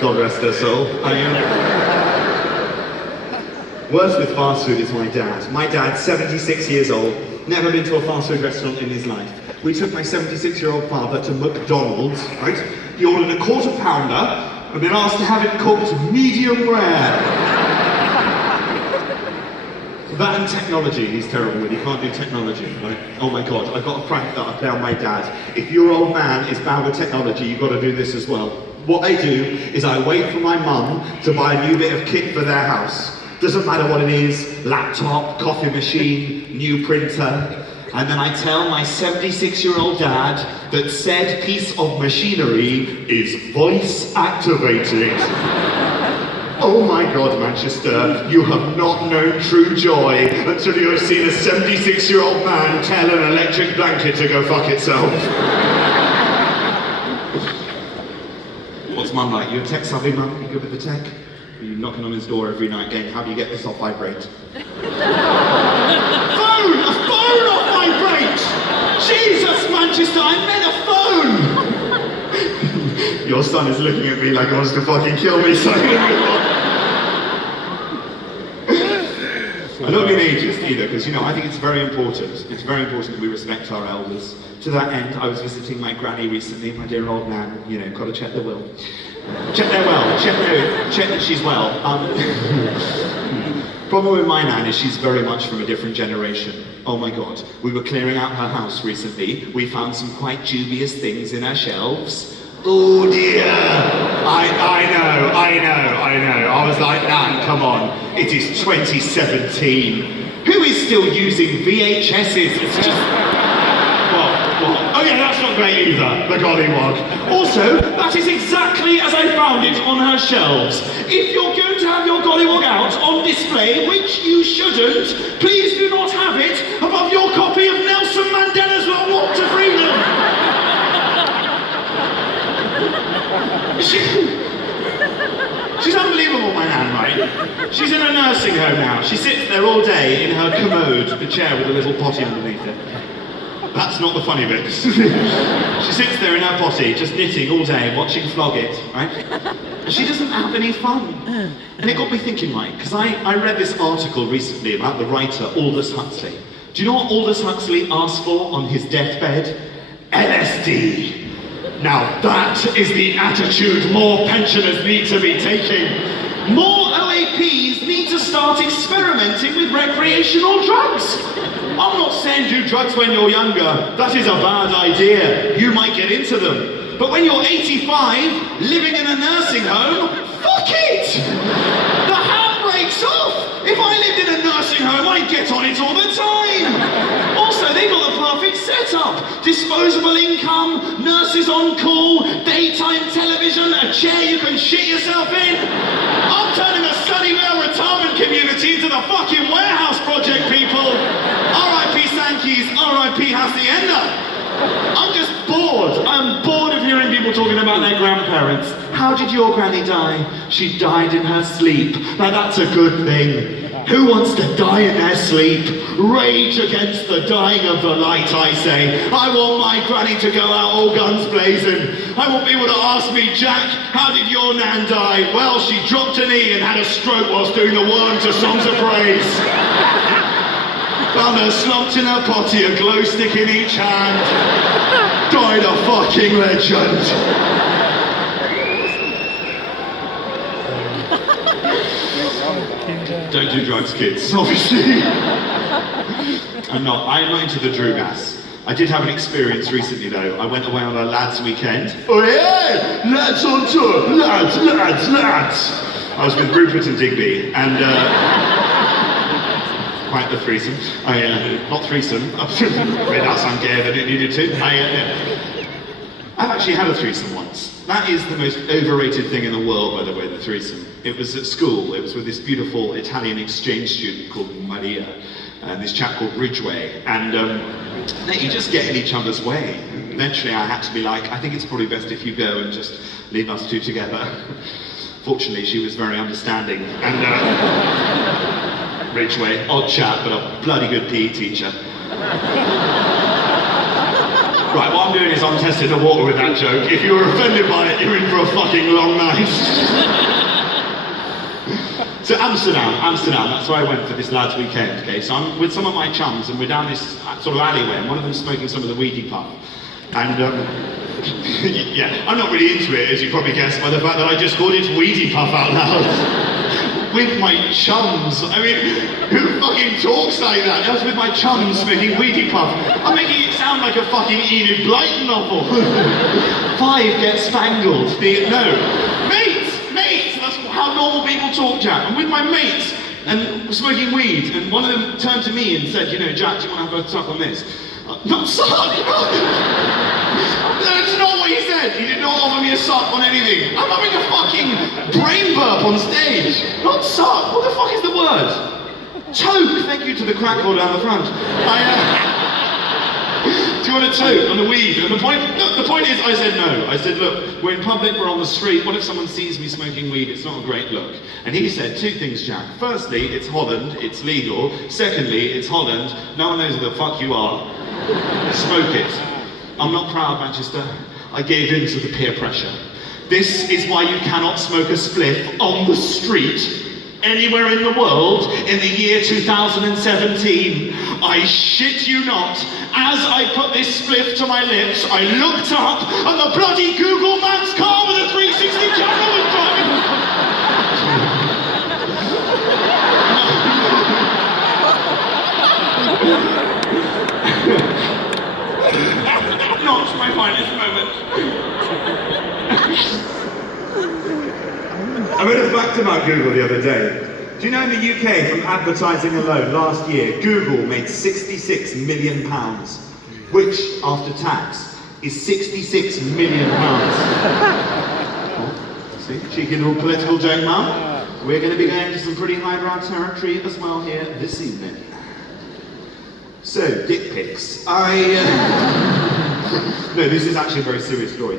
God rest her soul. Worst with fast food is my dad. My dad's 76 years old, never been to a fast food restaurant in his life. We took my 76-year-old father to McDonald's, right? He ordered a quarter pounder and then asked to have it cooked medium rare. That and technology, he's terrible with. He can't do technology, right? Oh my God, I've got a prank that I play on my dad. If your old man is bad with technology, you've got to do this as well. What I do is I wait for my mum to buy a new bit of kit for their house. Doesn't matter what it is, laptop, coffee machine, new printer. And then I tell my 76-year-old dad that said piece of machinery is voice activated. Oh my God, Manchester, you have not known true joy until you have seen a 76-year-old man tell an electric blanket to go fuck itself. What's mum like? You a tech savvy mum? You good with the tech? Are you knocking on his door every night going, how do you get this off vibrate? Phone! A phone off vibrate! Jesus, Manchester, I meant a phone! Your son is looking at me like he wants to fucking kill me, so I'm not being ageist either, because I think it's very important. It's very important that we respect our elders. To that end, I was visiting my granny recently, my dear old nan, got to check the will. Check their well, check that she's well. Problem with my nan is she's very much from a different generation. Oh my God, we were clearing out her house recently. We found some quite dubious things in her shelves. Oh dear! I know. I was like, Nan, come on. It is 2017. Who is still using VHSs? It's just... What? Oh yeah, that's not great either, the gollywog. Also, that is exactly as I found it on her shelves. If you're going to have your gollywog out on display, which you shouldn't, please do not have it above your copy of Nelson Mandela's Walk to Freedom. She's unbelievable, my nan, right? She's in a nursing home now. She sits there all day in her commode, the chair with a little potty underneath it. That's not the funny bit. She sits there in her potty, just knitting all day, watching Flog It, right? And she doesn't have any fun. And it got me thinking, right, because I read this article recently about the writer Aldous Huxley. Do you know what Aldous Huxley asked for on his deathbed? LSD. Now that is the attitude more pensioners need to be taking. More OAPs need to start experimenting with recreational drugs. I'm not saying do drugs when you're younger. That is a bad idea. You might get into them. But when you're 85, living in a nursing home, fuck it! The handbrake's off! If I lived in a nursing home, I'd get on it all the time! Also, they've got the perfect setup. Disposable income, nurses on call, daytime television, a chair you can shit yourself in. I'm turning a Sunnyvale retirement community into the fucking warehouse project, people. R.I.P. Sankeys, R.I.P. Hacienda. I'm just bored. I'm bored of hearing people talking about their grandparents. How did your granny die? She died in her sleep. Now that's a good thing. Who wants to die in their sleep? Rage against the dying of the light, I say. I want my granny to go out all guns blazing. I want people to ask me, Jack, how did your nan die? Well, she dropped a knee and had a stroke whilst doing the worm to Songs of Praise. Found her slumped in her potty, a glow stick in each hand. Died a fucking legend. Don't do drugs, kids, obviously. I'm not into the drugas. I did have an experience recently though. I went away on a lads' weekend. Oh yeah! Lads on tour! Lads! I was with Rupert and Digby, and quite the threesome. Not threesome. Made that sound gayer than it needed to. I've actually had a threesome once. That is the most overrated thing in the world, by the way, the threesome. It was at school. It was with this beautiful Italian exchange student called Maria, and this chap called Ridgway. And you just get in each other's way. Eventually I had to be like, I think it's probably best if you go and just leave us two together. Fortunately, she was very understanding. And Ridgway, odd chap, but a bloody good PE teacher. Right, what I'm doing is I'm testing the water with that joke. If you were offended by it, you're in for a fucking long night. So Amsterdam, that's where I went for this lad's weekend, okay? So I'm with some of my chums and we're down this sort of alleyway and one of them's smoking some of the weedy puff. And yeah, I'm not really into it, as you probably guessed by the fact that I just called it weedy puff out loud. With my chums. I mean, who fucking talks like that? I was with my chums smoking weedy puff. I'm making it sound like a fucking Enid Blyton novel. 5 get spangled. No. Mates! That's how normal people talk, Jack. I'm with my mates and we're smoking weed and one of them turned to me and said, you know, Jack, do you want to have a suck on this? Not suck! That's not what he said. He did not offer me a suck on anything. I'm having a fucking brain burp on stage. Not suck. What the fuck is the word? Choke. Thank you to the crack hole down the front. Do you want to toke on the weed? And the point is, I said no. I said, look, we're in public, we're on the street. What if someone sees me smoking weed? It's not a great look. And he said 2 things, Jack. Firstly, it's Holland, it's legal. Secondly, it's Holland. No one knows who the fuck you are. Smoke it. I'm not proud, Manchester. I gave in to the peer pressure. This is why you cannot smoke a spliff on the street anywhere in the world in the year 2017. I shit you not. As I put this spliff to my lips, I looked up and the bloody Google Maps car with a 360 camera was driving. Not my finest moment. I read a fact about Google the other day. Do you know in the UK, from advertising alone, last year, Google made £66 million, which, after tax, is £66 million. Oh, see, cheeky little political joke, Mum. We're going to be going to some pretty highbrow territory as well here this evening. So, dick pics. No, this is actually a very serious story.